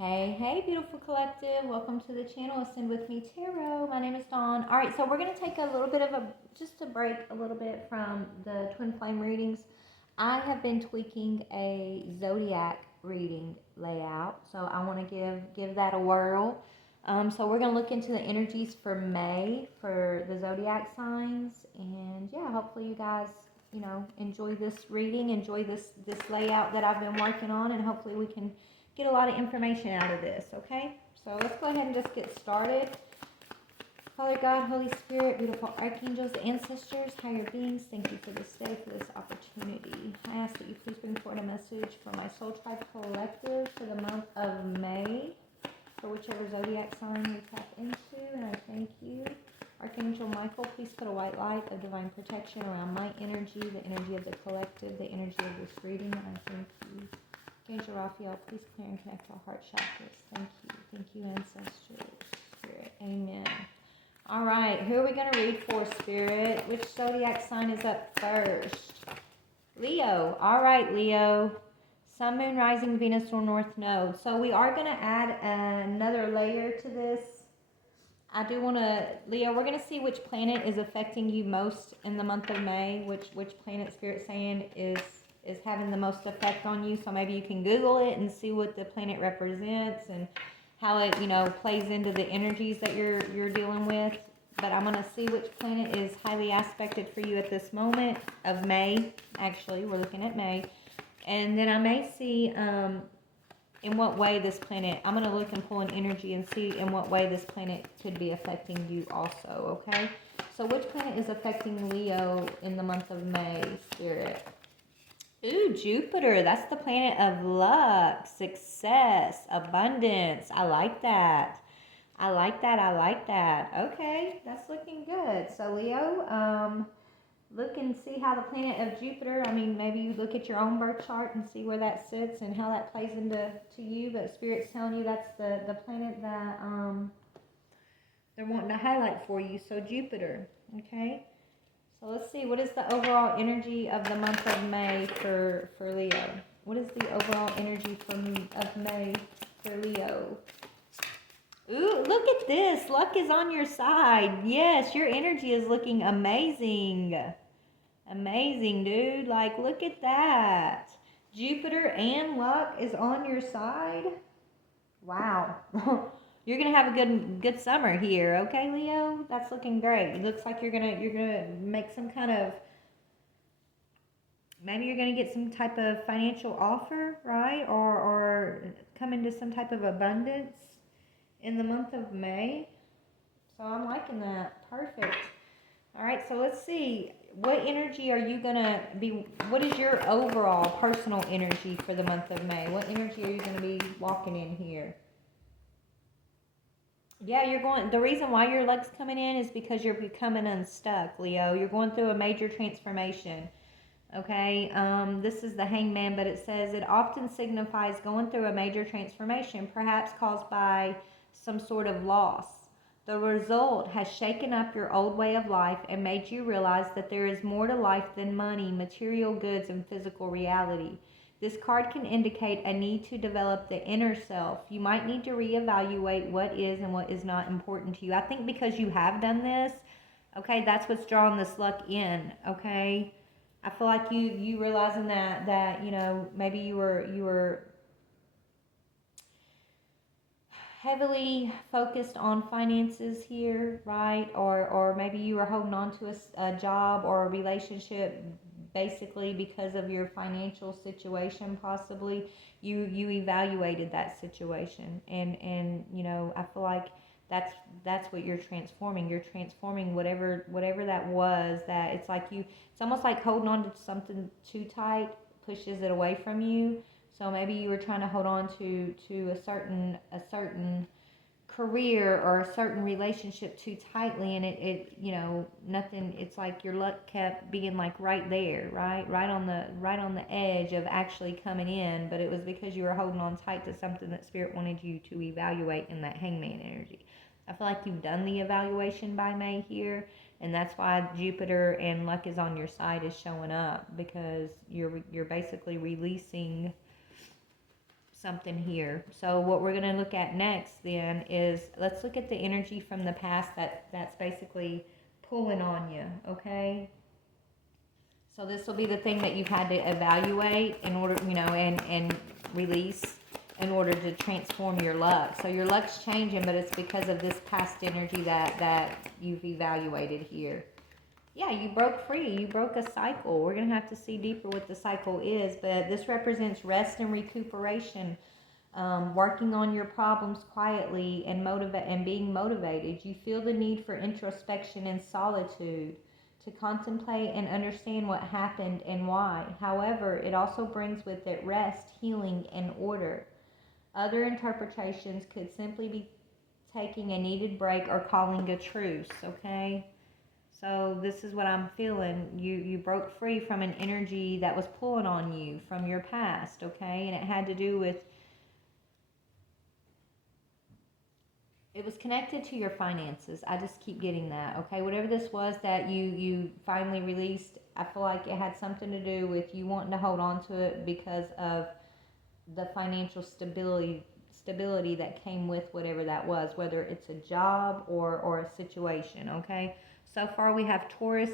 Hey, beautiful collective. Welcome to the channel. Ascend with me, Tarot. My name is Dawn. All right, so we're going to take a little bit of just a break a little bit from the twin flame readings. I have been tweaking a zodiac reading layout, so I want to give that a whirl. So we're going to look into the energies for May for the zodiac signs, and yeah, hopefully you guys, enjoy this reading, enjoy this layout that I've been working on, and hopefully we can get a lot of information out of this, okay? So let's go ahead and just get started. Father God, Holy Spirit, beautiful archangels, ancestors, higher beings, thank you for this day, for this opportunity. I ask that you please bring forward a message for my Soul Tribe Collective for the month of May, for whichever zodiac sign we tap into, and I thank you. Archangel Michael, please put a white light of divine protection around my energy, the energy of the collective, the energy of this reading, and I thank you. Archangel Raphael, please clear and connect our heart chakras. Thank you. Thank you, ancestors. Spirit. Amen. All right, who are we going to read for, Spirit? Which zodiac sign is up first? Leo. All right, Leo. Sun, Moon, Rising, Venus, or North Node. So we are going to add another layer to this. I do want to, Leo, we're going to see which planet is affecting you most in the month of May, which planet Spirit's saying is having the most effect on you. So maybe you can Google it and see what the planet represents and how it, plays into the energies that you're dealing with. But I'm going to see which planet is highly aspected for you at this moment of May. Actually, we're looking at May. And then I may see in what way this planet, I'm going to look and pull an energy and see in what way this planet could be affecting you also, okay? So which planet is affecting Leo in the month of May, Spirit? Ooh, Jupiter. That's the planet of luck, success, abundance. I like that. I like that. I like that. Okay, that's looking good. So Leo, look and see how the planet of Jupiter, I mean, maybe you look at your own birth chart and see where that sits and how that plays into you, but Spirit's telling you that's the planet that they're wanting to highlight for you. So Jupiter, okay? So let's see, what is the overall energy of the month of May for Leo? What is the overall energy of May for Leo? Ooh, look at this. Luck is on your side. Yes, your energy is looking amazing. Amazing, dude. Like, look at that. Jupiter and luck is on your side. Wow. You're gonna have a good summer here, okay, Leo? That's looking great. It looks like you're gonna make some kind of, maybe you're gonna get some type of financial offer, right? Or come into some type of abundance in the month of May. So I'm liking that. Perfect. All right, so let's see. What energy are you going to be, what is your overall personal energy for the month of May? What energy are you going to be walking in here? Yeah, you're going, the reason why your luck's coming in is because you're becoming unstuck, Leo. You're going through a major transformation. Okay, this is the Hangman, but it says it often signifies going through a major transformation, perhaps caused by some sort of loss. The result has shaken up your old way of life and made you realize that there is more to life than money, material goods, and physical reality. This card can indicate a need to develop the inner self. You might need to reevaluate what is and what is not important to you. I think because you have done this, okay, that's what's drawing this luck in, okay? I feel like you realizing that maybe you were heavily focused on finances here, right? Or maybe you were holding on to a job or a relationship basically because of your financial situation. Possibly you evaluated that situation, and I feel like that's what you're transforming whatever that was, that it's like it's almost like holding on to something too tight pushes it away from you. So maybe you were trying to hold on to a certain career or a certain relationship too tightly, and it nothing, it's like your luck kept being like right there, right on the edge of actually coming in, but it was because you were holding on tight to something that Spirit wanted you to evaluate in that Hangman energy. I feel like you've done the evaluation by May here, and that's why Jupiter and luck is on your side is showing up, because you're basically releasing something here. So what we're going to look at next then is, let's look at the energy from the past that's basically pulling on you, okay? So this will be the thing that you've had to evaluate in order, and release in order to transform your luck. So your luck's changing, but it's because of this past energy that you've evaluated here. Yeah, you broke free. You broke a cycle. We're going to have to see deeper what the cycle is, but this represents rest and recuperation, working on your problems quietly and being motivated. You feel the need for introspection and solitude to contemplate and understand what happened and why. However, it also brings with it rest, healing, and order. Other interpretations could simply be taking a needed break or calling a truce, okay? So this is what I'm feeling. You broke free from an energy that was pulling on you from your past, okay? And it had to do with, it was connected to your finances. I just keep getting that, okay? Whatever this was that you finally released, I feel like it had something to do with you wanting to hold on to it because of the financial stability that came with whatever that was, whether it's a job or a situation, okay? So far we have Taurus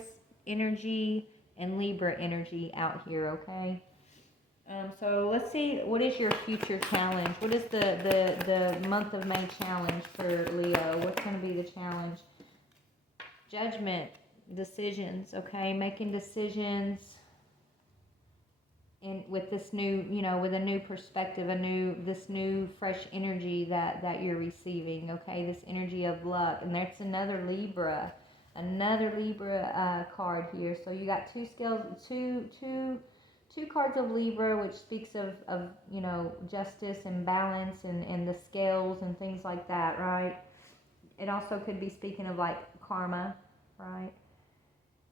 energy and Libra energy out here, okay? So let's see, what is your future challenge? What is the month of May challenge for Leo? What's going to be the challenge? Judgment, decisions, okay? Making decisions in with this new, with a new perspective, this new fresh energy that you're receiving, okay? This energy of luck. And there's another Libra card here. So you got two cards of Libra, which speaks of justice and balance and the scales and things like that, right? It also could be speaking of like karma, right?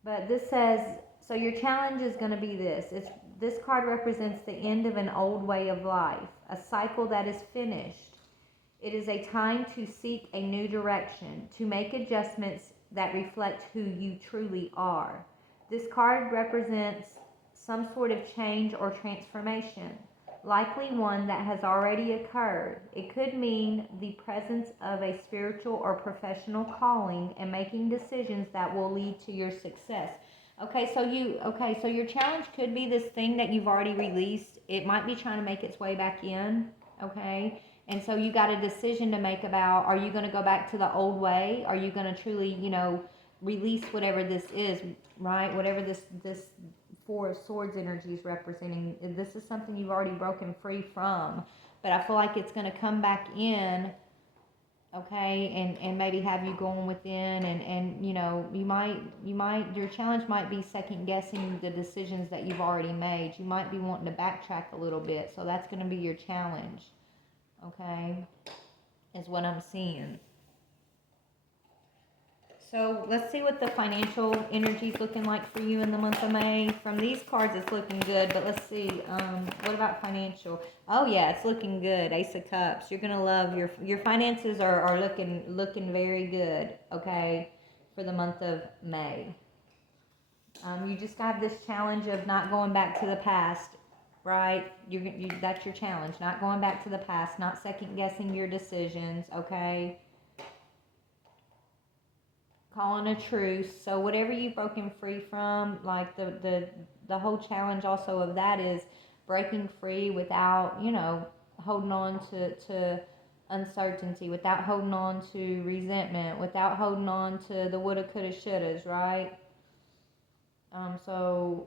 But this says, so your challenge is going to be this card represents the end of an old way of life, a cycle that is finished. It is a time to seek a new direction, to make adjustments that reflect who you truly are. This card represents some sort of change or transformation, likely one that has already occurred. It could mean the presence of a spiritual or professional calling and making decisions that will lead to your success. Okay, so your challenge could be this thing that you've already released. It might be trying to make its way back in, okay? And so you got a decision to make about, are you going to go back to the old way? Are you going to truly, release whatever this is, right? Whatever this Four of Swords energy is representing. This is something you've already broken free from, but I feel like it's going to come back in, okay, and maybe have you going within, and your challenge might be second guessing the decisions that you've already made. You might be wanting to backtrack a little bit, so that's going to be your challenge, okay, is what I'm seeing. So let's see what the financial energy is looking like for you in the month of May. From these cards, it's looking good, but let's see. What about financial? Oh yeah, it's looking good. Ace of Cups. You're gonna love your finances are looking very good. Okay, for the month of May. You just have this challenge of not going back to the past, right? That's your challenge. Not going back to the past. Not second guessing your decisions. Okay. Calling a truce. So whatever you've broken free from, like the whole challenge also of that is breaking free without, holding on to uncertainty, without holding on to resentment, without holding on to the woulda, coulda, shouldas, right? So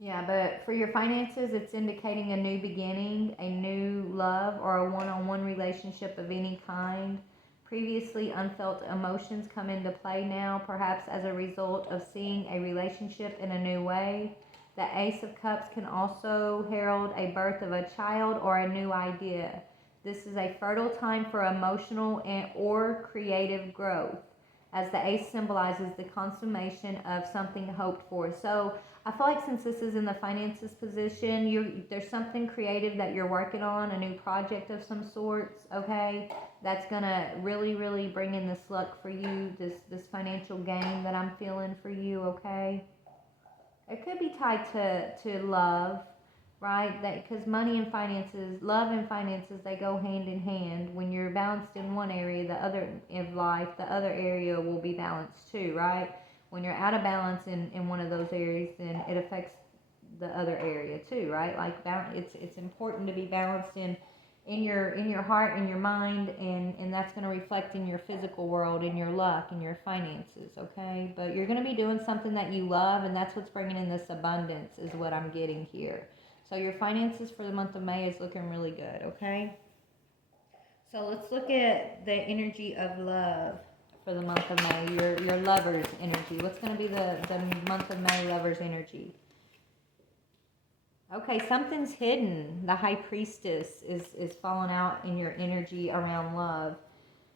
yeah, but for your finances, it's indicating a new beginning, a new love, or a one-on-one relationship of any kind. Previously unfelt emotions come into play now, perhaps as a result of seeing a relationship in a new way. The Ace of Cups can also herald a birth of a child or a new idea. This is a fertile time for emotional or creative growth, as the ace symbolizes the consummation of something hoped for. So I feel like since this is in the finances position, there's something creative that you're working on, a new project of some sorts, okay? That's gonna really, really bring in this luck for you, this financial gain that I'm feeling for you, okay? It could be tied to love, right? That because money and finances, love and finances, they go hand in hand. When you're balanced in one area, the other of life, the other area will be balanced too, right? When you're out of balance in one of those areas, then it affects the other area too, right? Like it's important to be balanced in your heart, in your mind, and that's going to reflect in your physical world, in your luck, in your finances, okay? But you're going to be doing something that you love, and that's what's bringing in this abundance, is what I'm getting here. So your finances for the month of May is looking really good, okay? So let's look at the energy of love for the month of May, your lover's energy. What's going to be the month of May lover's energy? Okay, something's hidden. The High Priestess is falling out in your energy around love.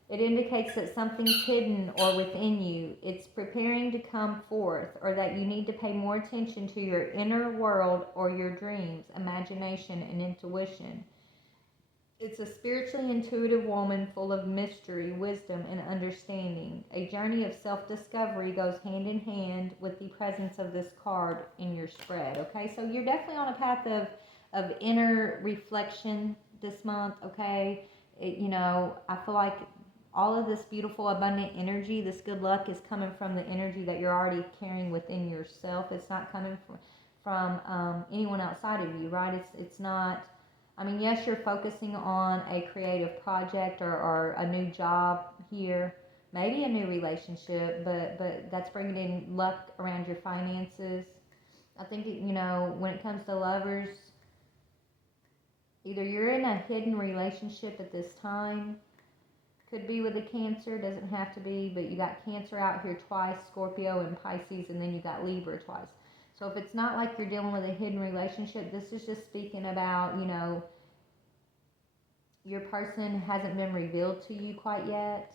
It indicates that something's hidden or within you. It's preparing to come forth, or that you need to pay more attention to your inner world or your dreams, imagination, and intuition. It's a spiritually intuitive woman full of mystery, wisdom, and understanding. A journey of self-discovery goes hand in hand with the presence of this card in your spread. Okay, so you're definitely on a path of inner reflection this month. Okay, I feel like all of this beautiful, abundant energy, this good luck, is coming from the energy that you're already carrying within yourself. It's not coming from anyone outside of you, right? It's not. I mean, yes, you're focusing on a creative project or a new job here, maybe a new relationship, but that's bringing in luck around your finances. I think, when it comes to lovers, either you're in a hidden relationship at this time, could be with a Cancer, doesn't have to be, but you got Cancer out here twice, Scorpio and Pisces, and then you got Libra twice. So if it's not like you're dealing with a hidden relationship, this is just speaking about, your person hasn't been revealed to you quite yet.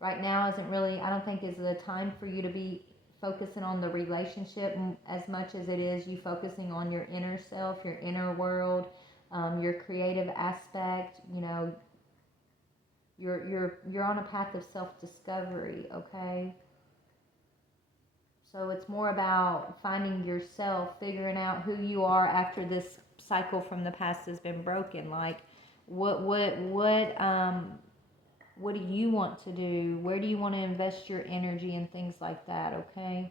Right now isn't really, I don't think, is the time for you to be focusing on the relationship as much as it is you focusing on your inner self, your inner world, your creative aspect. You're on a path of self-discovery, okay? So it's more about finding yourself, figuring out who you are after this cycle from the past has been broken. Like, what do you want to do? Where do you want to invest your energy and things like that, okay?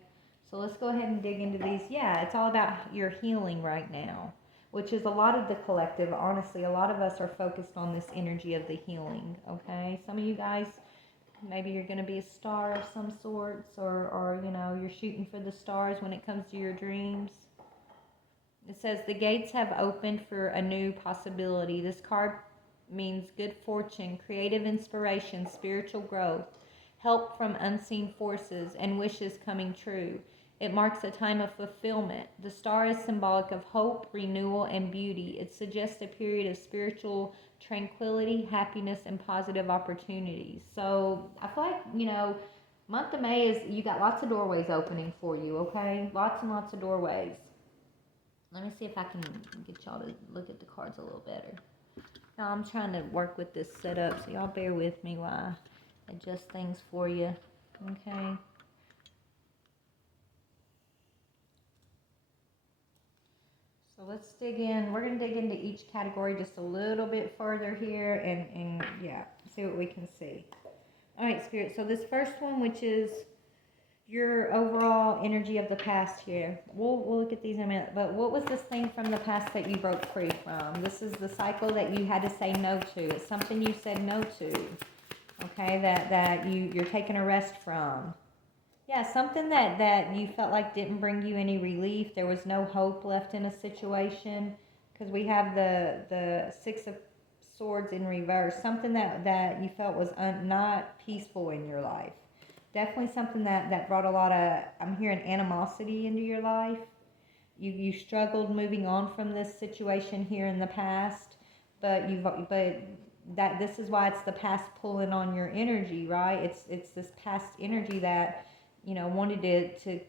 So let's go ahead and dig into these. Yeah, it's all about your healing right now, which is a lot of the collective. Honestly, a lot of us are focused on this energy of the healing, okay? Some of you guys, maybe you're going to be a star of some sorts, or you're shooting for the stars when it comes to your dreams. It says the gates have opened for a new possibility. This card means good fortune, creative inspiration, spiritual growth, help from unseen forces, and wishes coming true. It marks a time of fulfillment. The star is symbolic of hope, renewal, and beauty. It suggests a period of spiritual tranquility, happiness, and positive opportunities. So I feel like, month of May is, you got lots of doorways opening for you, okay? Lots and lots of doorways. Let me see if I can get y'all to look at the cards a little better. Now I'm trying to work with this setup, so y'all bear with me while I adjust things for you. Okay. So let's dig in. We're going to dig into each category just a little bit further here and yeah, see what we can see. All right, Spirit. So this first one, which is your overall energy of the past here. We'll look at these in a minute. But what was this thing from the past that you broke free from? This is the cycle that you had to say no to. It's something you said no to. Okay, that you're taking a rest from. Yeah, something that you felt like didn't bring you any relief. There was no hope left in a situation. Because we have the Six of Swords in reverse. Something that you felt was not peaceful in your life. Definitely something that brought a lot of, I'm hearing, animosity into your life. You struggled moving on from this situation here in the past, but this is why it's the past pulling on your energy, right? It's this past energy that wanted to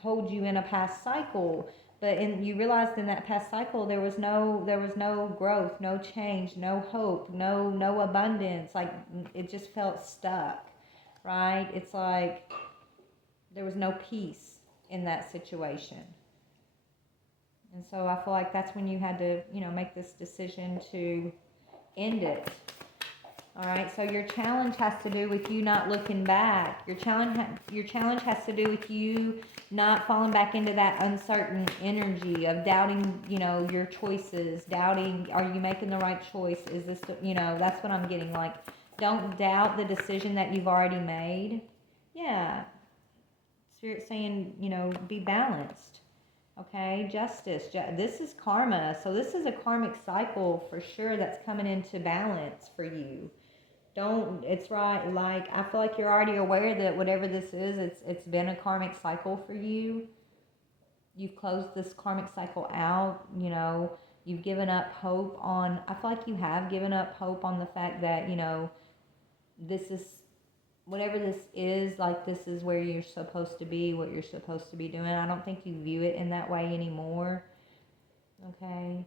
hold you in a past cycle, but you realized in that past cycle there was no growth, no change, no hope, no abundance. Like, it just felt stuck, right? It's like there was no peace in that situation. And so I feel like that's when you had to, make this decision to end it. All right, so your challenge has to do with you not looking back. Your challenge has to do with you not falling back into that uncertain energy of doubting, your choices, doubting, are you making the right choice? Is this, that's what I'm getting. Like, don't doubt the decision that you've already made. Yeah, Spirit saying, be balanced. Okay, justice. This is karma. So this is a karmic cycle for sure that's coming into balance for you. It's right, like, I feel like you're already aware that whatever this is, it's been a karmic cycle for you. You've closed this karmic cycle out, you've given up hope on, I feel like you have given up hope on the fact that, this is, whatever this is, like, this is where you're supposed to be, what you're supposed to be doing. I don't think you view it in that way anymore. Okay.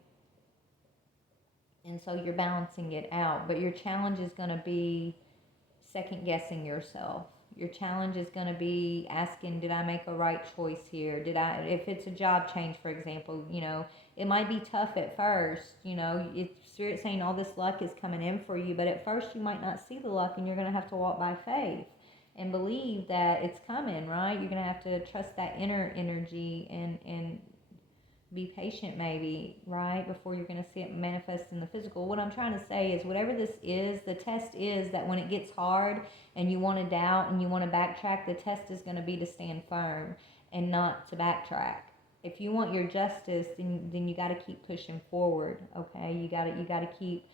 And so you're balancing it out, but your challenge is going to be second guessing yourself. Your challenge is going to be asking, did I make a right choice here? If it's a job change, for example, it might be tough at first, if Spirit's saying all this luck is coming in for you, but at first you might not see the luck, and you're going to have to walk by faith and believe that it's coming, right? You're going to have to trust that inner energy and be patient, maybe, right, before you're going to see it manifest in the physical. What I'm trying to say is, whatever this is, the test is that when it gets hard and you want to doubt and you want to backtrack, the test is going to be to stand firm and not to backtrack. If you want your justice, then you got to keep pushing forward. Okay, you got to keep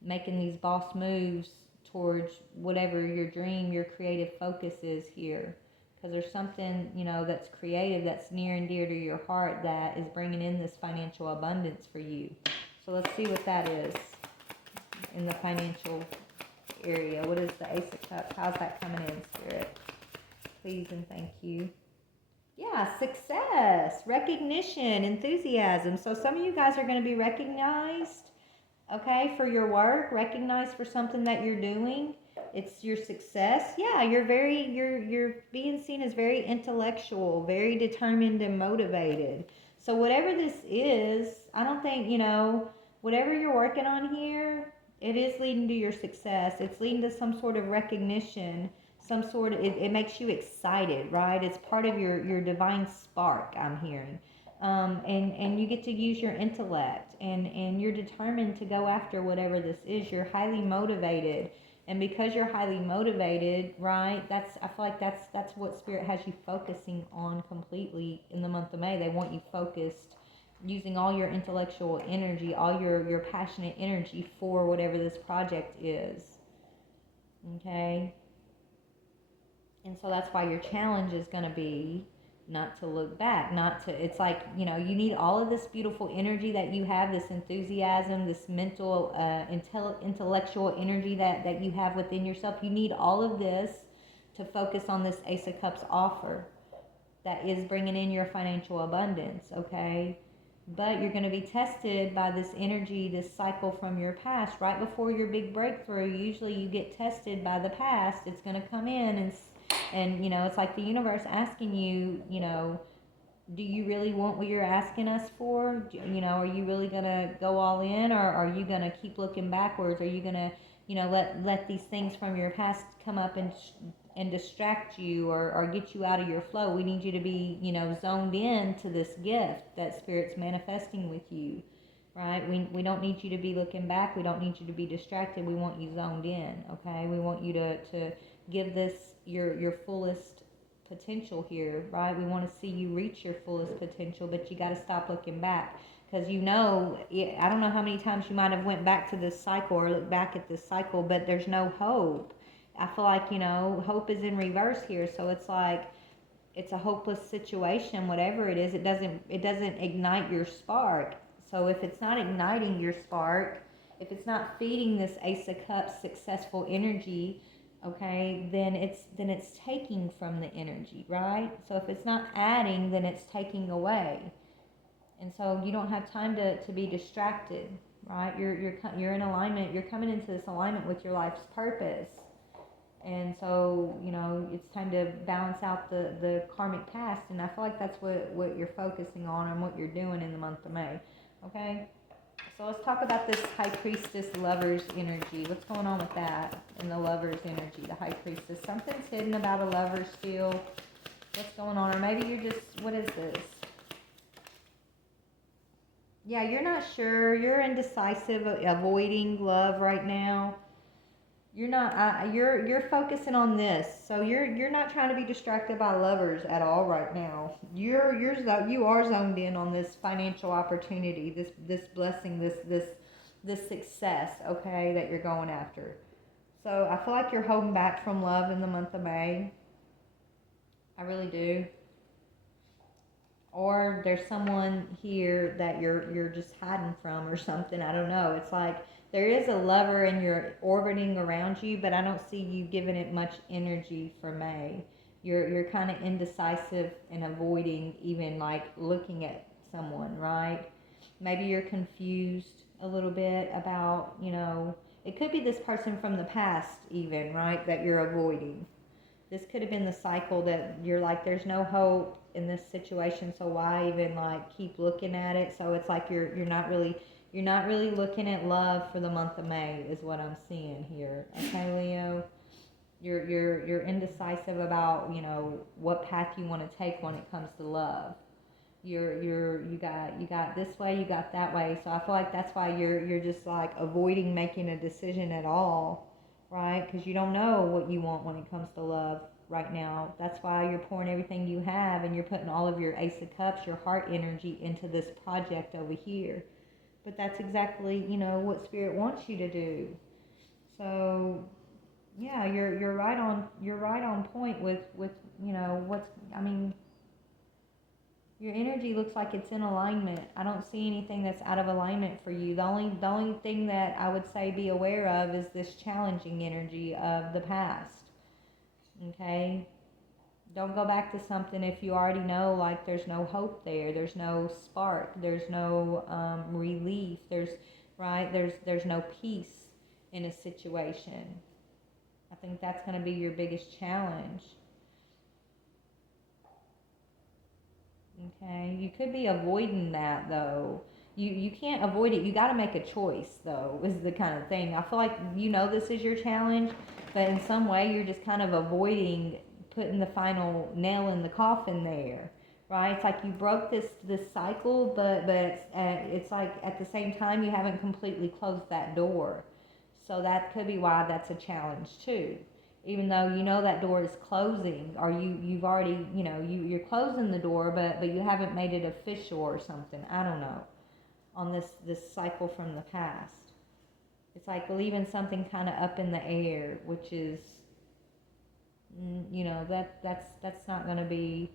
making these boss moves towards whatever your dream, your creative focus is here. Because there's something, that's creative, that's near and dear to your heart, that is bringing in this financial abundance for you. So let's see what that is in the financial area. What is the Ace of Cups? How's that coming in, Spirit? Please and thank you. Yeah, success, recognition, enthusiasm. So some of you guys are going to be recognized, okay, for your work, recognized for something that you're doing. It's your success. Yeah, you're being seen as very intellectual, very determined and motivated. So whatever this is, I don't think, whatever you're working on here, it is leading to your success. It's leading to some sort of recognition, it makes you excited, right? It's part of your divine spark, I'm hearing. And you get to use your intellect, and you're determined to go after whatever this is. You're highly motivated. And because you're highly motivated, right, I feel like that's what Spirit has you focusing on completely in the month of May. They want you focused, using all your intellectual energy, all your passionate energy for whatever this project is. Okay? And so that's why your challenge is going to be not to look back, it's like, you need all of this beautiful energy that you have, this enthusiasm, this mental, intellectual energy that you have within yourself. You need all of this to focus on this Ace of Cups offer that is bringing in your financial abundance, okay? But you're going to be tested by this energy, this cycle from your past. Right before your big breakthrough, usually you get tested by the past. It's going to come in and it's like the universe asking you, do you really want what you're asking us for? Are you really going to go all in, or are you going to keep looking backwards? Are you going to, let these things from your past come up and distract you, or get you out of your flow? We need you to be, zoned in to this gift that Spirit's manifesting with you, right? We don't need you to be looking back. We don't need you to be distracted. We want you zoned in, okay? We want you to give this your fullest potential here, right? We want to see you reach your fullest potential, but you got to stop looking back, because I don't know how many times you might have went back to this cycle or looked back at this cycle, but there's no hope. I feel like, hope is in reverse here. So it's like, it's a hopeless situation, whatever it is. It doesn't ignite your spark. So if it's not igniting your spark, if it's not feeding this Ace of Cups successful energy, okay, then it's taking from the energy, right? So if it's not adding, then it's taking away. And so you don't have time to be distracted, right? You're in alignment. You're coming into this alignment with your life's purpose. And so, it's time to balance out the karmic past. And I feel like that's what you're focusing on and what you're doing in the month of May. Okay? So let's talk about this High Priestess Lover's energy. What's going on with that in the Lover's energy, the High Priestess? Something's hidden about a lover still. What's going on? Or maybe you're just, what is this? Yeah, you're not sure. You're indecisive, avoiding love right now. You're not. You're focusing on this. So you're not trying to be distracted by lovers at all right now. You are zoned in on this financial opportunity, this blessing, this success. Okay, that you're going after. So I feel like you're holding back from love in the month of May. I really do. Or there's someone here that you're just hiding from or something. I don't know. It's like there is a lover and you're orbiting around you, but I don't see you giving it much energy for May. You're kind of indecisive and avoiding even like looking at someone, right? Maybe you're confused a little bit about, it could be this person from the past even, right, that you're avoiding. This could have been the cycle that you're like, there's no hope in this situation, so why even like keep looking at it? So it's like you're not really looking at love for the month of May is what I'm seeing here. Okay, Leo, you're indecisive about what path you want to take when it comes to love. You got this way, you got that way. So I feel like that's why you're just like avoiding making a decision at all, right? Because you don't know what you want when it comes to love right now. That's why you're pouring everything you have and you're putting all of your Ace of Cups, your heart energy into this project over here. But that's exactly, what Spirit wants you to do. So yeah, you're right on point with what's, I mean, your energy looks like it's in alignment. I don't see anything that's out of alignment for you. The only thing that I would say be aware of is this challenging energy of the past. Okay? Don't go back to something if you already know like there's no hope there. There's no spark. There's no relief. There's no peace in a situation. I think that's going to be your biggest challenge. Okay, you could be avoiding that though. You can't avoid it. You got to make a choice though. Is the kind of thing. I feel like this is your challenge, but in some way you're just kind of avoiding putting the final nail in the coffin there, right? It's like you broke this cycle, but it's like at the same time you haven't completely closed that door. So that could be why that's a challenge too. Even though that door is closing, or you've already you're closing the door, but you haven't made it official or something. I don't know. On this cycle from the past, it's like leaving something kind of up in the air, which is that's not going to be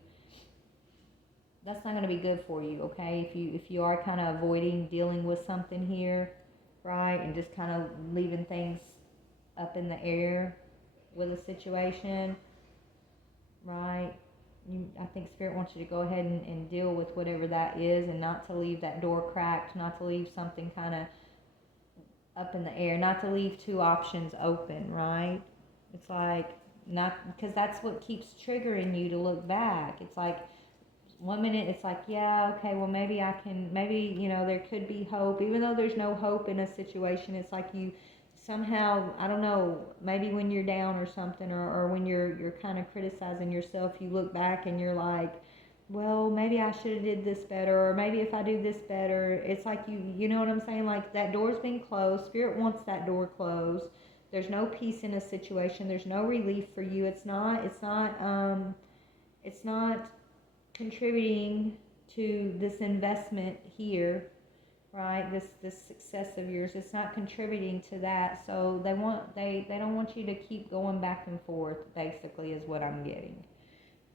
good for you. Okay, if you are kind of avoiding dealing with something here, right, and just kind of leaving things up in the air with a situation, right? I think Spirit wants you to go ahead and deal with whatever that is, and not to leave that door cracked, not to leave something kind of up in the air, not to leave two options open, right? It's like, not because that's what keeps triggering you to look back. It's like 1 minute it's like, yeah, okay, well maybe there could be hope, even though there's no hope in a situation. It's like you somehow, I don't know, maybe when you're down or something, or when you're kind of criticizing yourself, you look back and you're like, well, maybe I should have did this better, or maybe if I do this better. It's like you know what I'm saying? Like that door's been closed. Spirit wants that door closed. There's no peace in a situation. There's no relief for you. It's not contributing to this investment here, right? This success of yours, it's not contributing to that. So they don't want you to keep going back and forth, basically, is what I'm getting.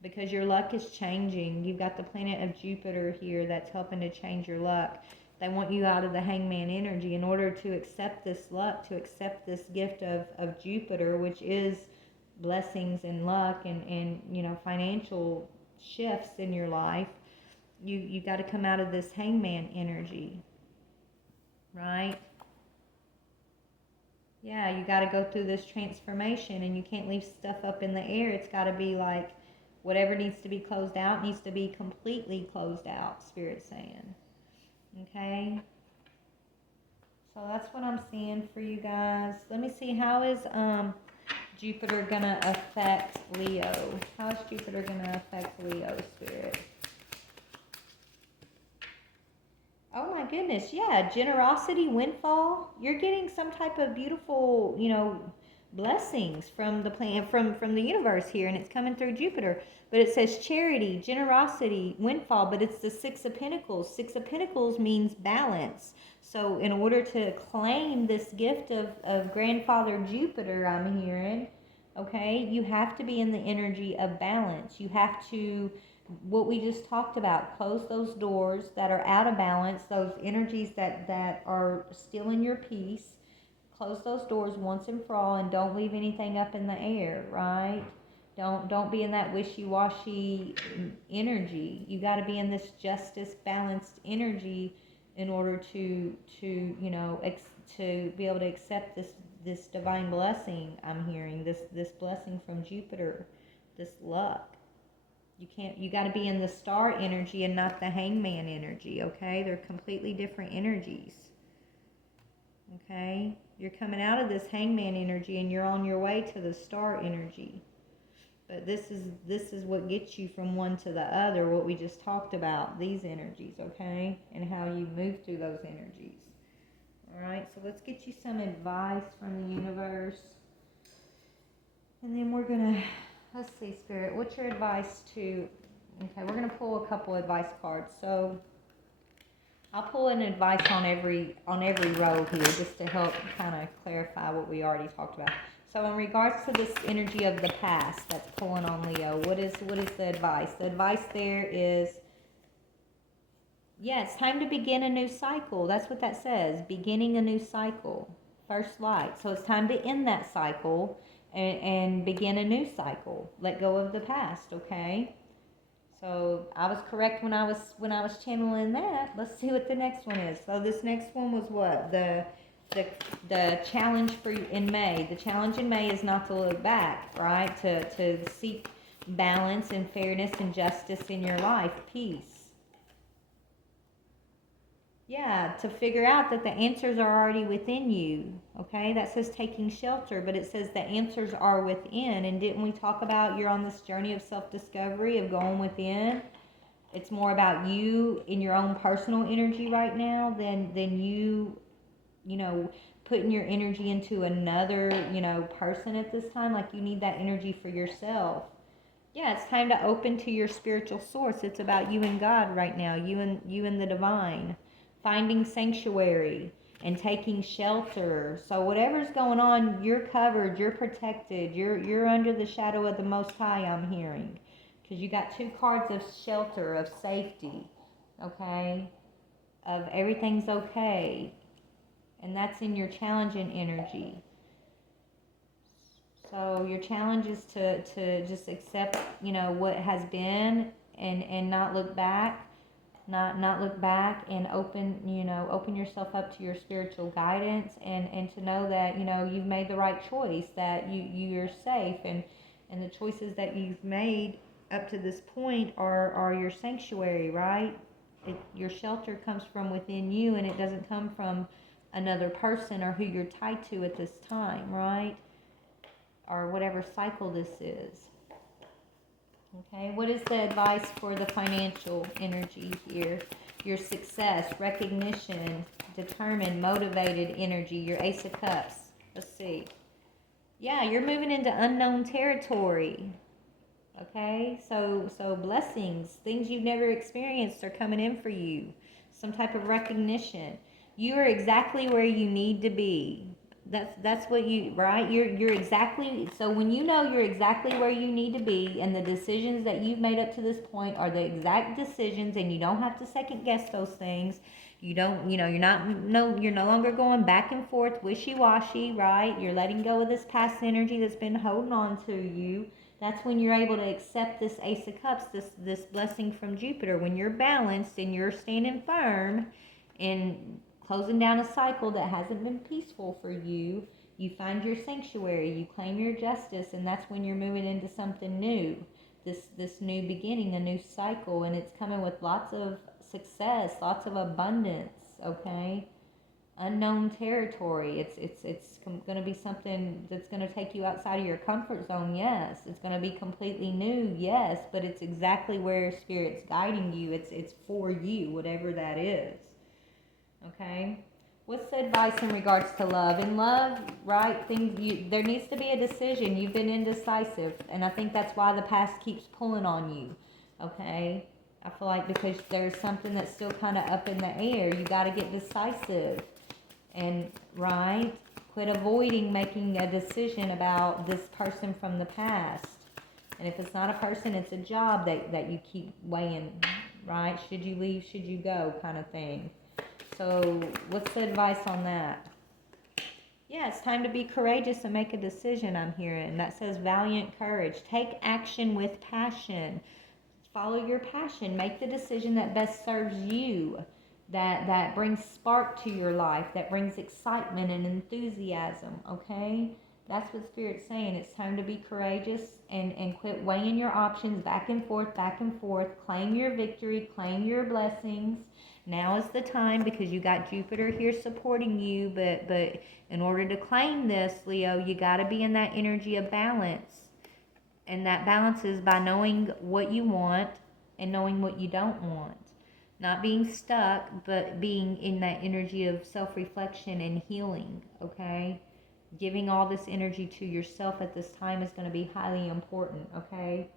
Because your luck is changing. You've got the planet of Jupiter here that's helping to change your luck. They want you out of the hangman energy in order to accept this luck, to accept this gift of Jupiter, which is blessings and luck and financial shifts in your life. You got to come out of this hangman energy, right? Yeah, you got to go through this transformation, and you can't leave stuff up in the air. It's got to be like whatever needs to be closed out needs to be completely closed out, Spirit's saying. Okay? So that's what I'm seeing for you guys. Let me see, how is Jupiter going to affect Leo? How is Jupiter going to affect Leo, Spirit? Oh my goodness, yeah, generosity, windfall. You're getting some type of beautiful, blessings from the plan from the universe here, and it's coming through Jupiter. But it says charity, generosity, windfall, but it's the Six of Pentacles. Six of Pentacles means balance. So in order to claim this gift of grandfather Jupiter, I'm hearing, okay, you have to be in the energy of balance. You have to, what we just talked about, close those doors that are out of balance, those energies that are stealing your peace. Close those doors once and for all, and don't leave anything up in the air, right? Don't be in that wishy-washy energy. You got to be in this justice, balanced energy in order to to be able to accept this divine blessing. I'm hearing this blessing from Jupiter, this luck. You got to be in the star energy and not the hangman energy, okay? They're completely different energies, okay? You're coming out of this hangman energy and you're on your way to the star energy. But this is what gets you from one to the other, what we just talked about, these energies, okay? And how you move through those energies. All right, so let's get you some advice from the universe. And then we're going to, let's see, Spirit, what's your advice to, okay, we're going to pull a couple advice cards. So I'll pull an advice on every row here just to help kind of clarify what we already talked about. So in regards to this energy of the past that's pulling on Leo, what is the advice? The advice there is, yeah, it's time to begin a new cycle. That's what that says, beginning a new cycle, first light. So it's time to end that cycle and begin a new cycle. Let go of the past, okay? So I was correct when I was channeling that. Let's see what the next one is. So this next one was what? The challenge for in May. The challenge in May is not to look back, right? To seek balance and fairness and justice in your life, peace. Yeah, to figure out that the answers are already within you, okay? That says taking shelter, but it says the answers are within. And didn't we talk about you're on this journey of self-discovery, of going within? It's more about you in your own personal energy right now than you putting your energy into another, person at this time. Like you need that energy for yourself. Yeah, it's time to open to your spiritual source. It's about you and God right now, you and the divine. Finding sanctuary and taking shelter. So whatever's going on, you're covered, you're protected, you're under the shadow of the Most High, I'm hearing. Because you got two cards of shelter, of safety, okay? Of everything's okay. And that's in your challenging energy. So your challenge is to just accept, what has been and not look back. Not look back and open yourself up to your spiritual guidance and to know that, you've made the right choice, that you're safe, and the choices that you've made up to this point are your sanctuary, right? Your shelter comes from within you, and it doesn't come from another person or who you're tied to at this time, right? Or whatever cycle this is. Okay, what is the advice for the financial energy here? Your success, recognition, determined, motivated energy, your Ace of Cups. Let's see. Yeah, you're moving into unknown territory. Okay, so blessings, things you've never experienced are coming in for you. Some type of recognition. You are exactly where you need to be. That's what you, right? You're exactly, so when you know you're exactly where you need to be and the decisions that you've made up to this point are the exact decisions and you don't have to second guess those things. You don't, you're no longer going back and forth wishy-washy, right? You're letting go of this past energy that's been holding on to you. That's when you're able to accept this Ace of Cups, this blessing from Jupiter. When you're balanced and you're standing firm and closing down a cycle that hasn't been peaceful for you, You find your sanctuary, you claim your justice, and that's when you're moving into something new. This new beginning, a new cycle, and it's coming with lots of success, lots of abundance, okay? Unknown territory. It's going to be something that's going to take you outside of your comfort zone. Yes, it's going to be completely new. Yes, but it's exactly where Spirit's guiding you. It's for you, whatever that is. Okay. What's the advice in regards to love? In love, right? There needs to be a decision. You've been indecisive, and I think that's why the past keeps pulling on you. Okay. I feel like because there's something that's still kind of up in the air. You got to get decisive. And, right, quit avoiding making a decision about this person from the past. And if it's not a person, it's a job that you keep weighing, right? Should you leave, should you go, kind of thing. So what's the advice on that? Yeah, it's time to be courageous and make a decision, I'm hearing. That says valiant courage. Take action with passion. Follow your passion. Make the decision that best serves you. That brings spark to your life, that brings excitement and enthusiasm, okay? That's what Spirit's saying. It's time to be courageous and quit weighing your options back and forth, back and forth. Claim your victory, claim your blessings. Now is the time because you got Jupiter here supporting you, but in order to claim this, Leo, you got to be in that energy of balance. And that balance is by knowing what you want and knowing what you don't want. Not being stuck, but being in that energy of self-reflection and healing, okay? Giving all this energy to yourself at this time is going to be highly important, okay?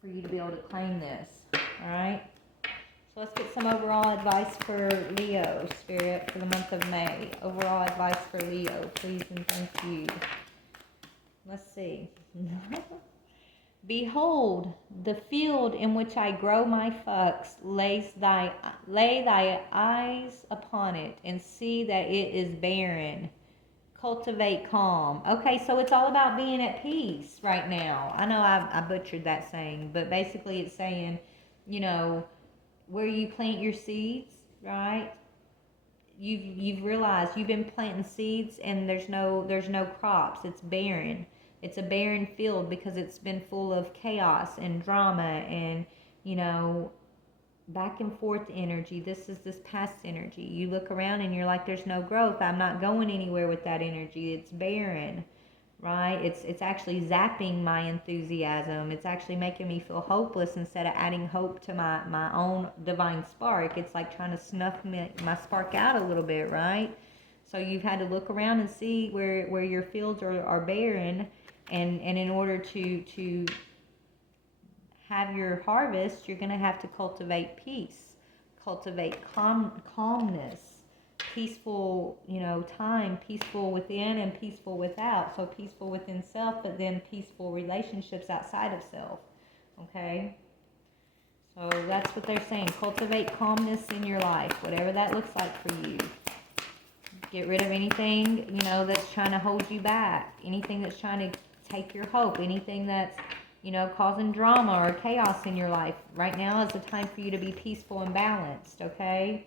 For you to be able to claim this, all right? So let's get some overall advice for Leo, Spirit, for the month of May. Overall advice for Leo, please and thank you. Let's see. Behold, the field in which I grow my fucks, lay thy eyes upon it, and see that it is barren. Cultivate calm. Okay, so it's all about being at peace right now. I know I butchered that saying, but basically it's saying, you know, where you plant your seeds, right? You've realized you've been planting seeds and there's no crops. It's barren. It's a barren field because it's been full of chaos and drama and, you know, back and forth energy. This is this past energy. You look around and you're like, there's no growth. I'm not going anywhere with that energy. It's barren, right? It's actually zapping my enthusiasm. It's actually making me feel hopeless instead of adding hope to my own divine spark. It's like trying to snuff my spark out a little bit, right? So you've had to look around and see where your fields are barren. And in order to have your harvest, you're going to have to cultivate peace, cultivate calmness, peaceful, you know, time, peaceful within and peaceful without. So peaceful within self, but then peaceful relationships outside of self. Okay? So that's what they're saying. Cultivate calmness in your life, whatever that looks like for you. Get rid of anything, you know, that's trying to hold you back. Anything that's trying to take your hope. Anything that's, you know, causing drama or chaos in your life. Right now is the time for you to be peaceful and balanced, okay?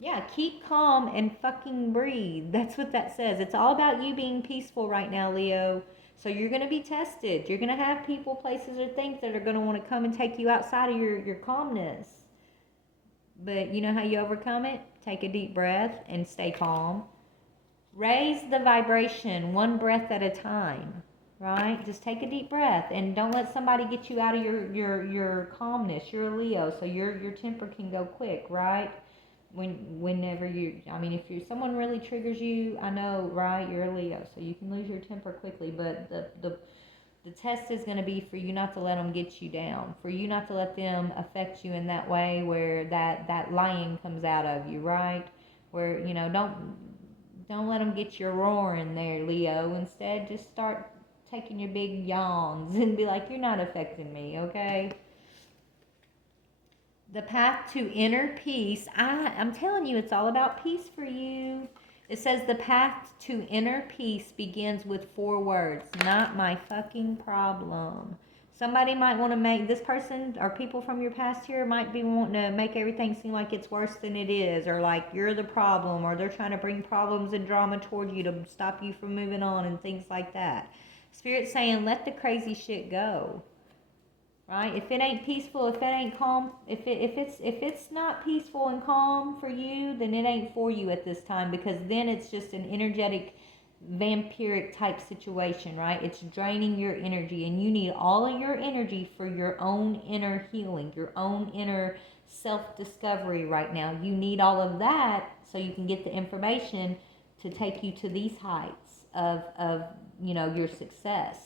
Yeah, keep calm and fucking breathe. That's what that says. It's all about you being peaceful right now, Leo. So you're going to be tested. You're going to have people, places, or things that are going to want to come and take you outside of your calmness. But you know how you overcome it? Take a deep breath and stay calm. Raise the vibration one breath at a time. Right? Just take a deep breath and don't let somebody get you out of your calmness. You're a Leo, so your temper can go quick, right? Whenever if someone really triggers you, I know, right? You're a Leo, so you can lose your temper quickly, but the test is going to be for you not to let them get you down, for you not to let them affect you in that way where that lion comes out of you, right? Where, you know, don't let them get your roaring there, Leo. Instead, just start taking your big yawns and be like, you're not affecting me, okay? The path to inner peace. I'm telling you, it's all about peace for you. It says the path to inner peace begins with 4 words. Not my fucking problem. Somebody might want to make, this person or people from your past here might be wanting to make everything seem like it's worse than it is, or like you're the problem, or they're trying to bring problems and drama toward you to stop you from moving on and things like that. Spirit's saying, let the crazy shit go. Right? If it ain't peaceful, if it ain't calm, if it's not peaceful and calm for you, then it ain't for you at this time, because then it's just an energetic vampiric type situation, right? It's draining your energy, and you need all of your energy for your own inner healing, your own inner self-discovery right now. You need all of that so you can get the information to take you to these heights of your success.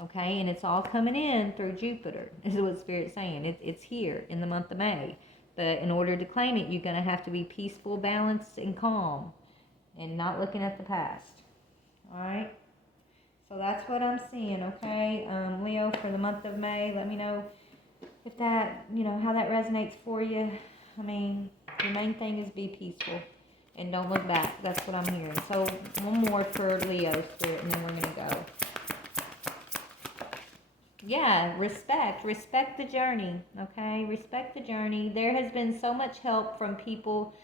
Okay, and it's all coming in through Jupiter, is what Spirit's saying. It's here in the month of May. But in order to claim it, you're going to have to be peaceful, balanced, and calm, and not looking at the past. Alright? So that's what I'm seeing, okay? Leo, for the month of May, let me know if that, how that resonates for you. I mean, the main thing is be peaceful and don't look back. That's what I'm hearing. So one more for Leo, Spirit, and then we're going to go. Yeah, respect the journey, okay? Respect the journey. There has been so much help from people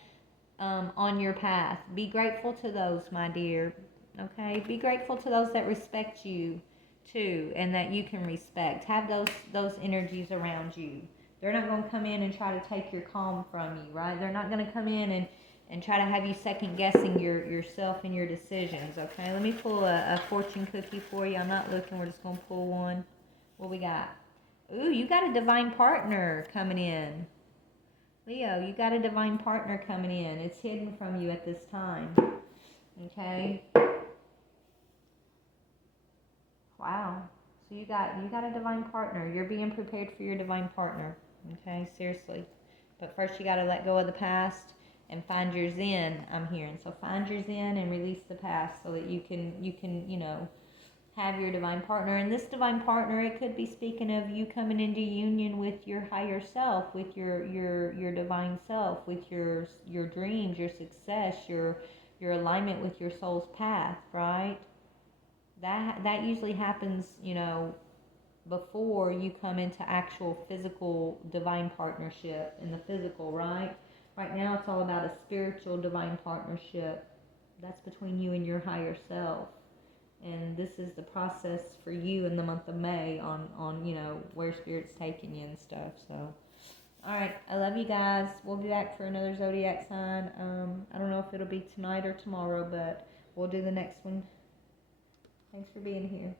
on your path. Be grateful to those, my dear, okay? Be grateful to those that respect you too, and that you can respect. Have those energies around you. They're not going to come in and try to take your calm from you, right? They're not going to come in and try to have you second guessing yourself and your decisions, okay? Let me pull a fortune cookie for you. I'm not looking, we're just going to pull one. What we got? Ooh, you got a divine partner coming in. Leo, you got a divine partner coming in. It's hidden from you at this time. Okay? Wow. So you got a divine partner. You're being prepared for your divine partner. Okay? Seriously. But first you got to let go of the past and find your zen, I'm hearing. So find your zen and release the past so that you can, have your divine partner. And this divine partner, it could be speaking of you coming into union with your higher self, with your divine self, with your dreams, your success, your alignment with your soul's path, right? That usually happens, before you come into actual physical divine partnership in the physical, right? Right now it's all about a spiritual divine partnership. That's between you and your higher self. And this is the process for you in the month of May on where Spirit's taking you and stuff. So, all right, I love you guys. We'll be back for another zodiac sign. I don't know if it'll be tonight or tomorrow, but we'll do the next one. Thanks for being here.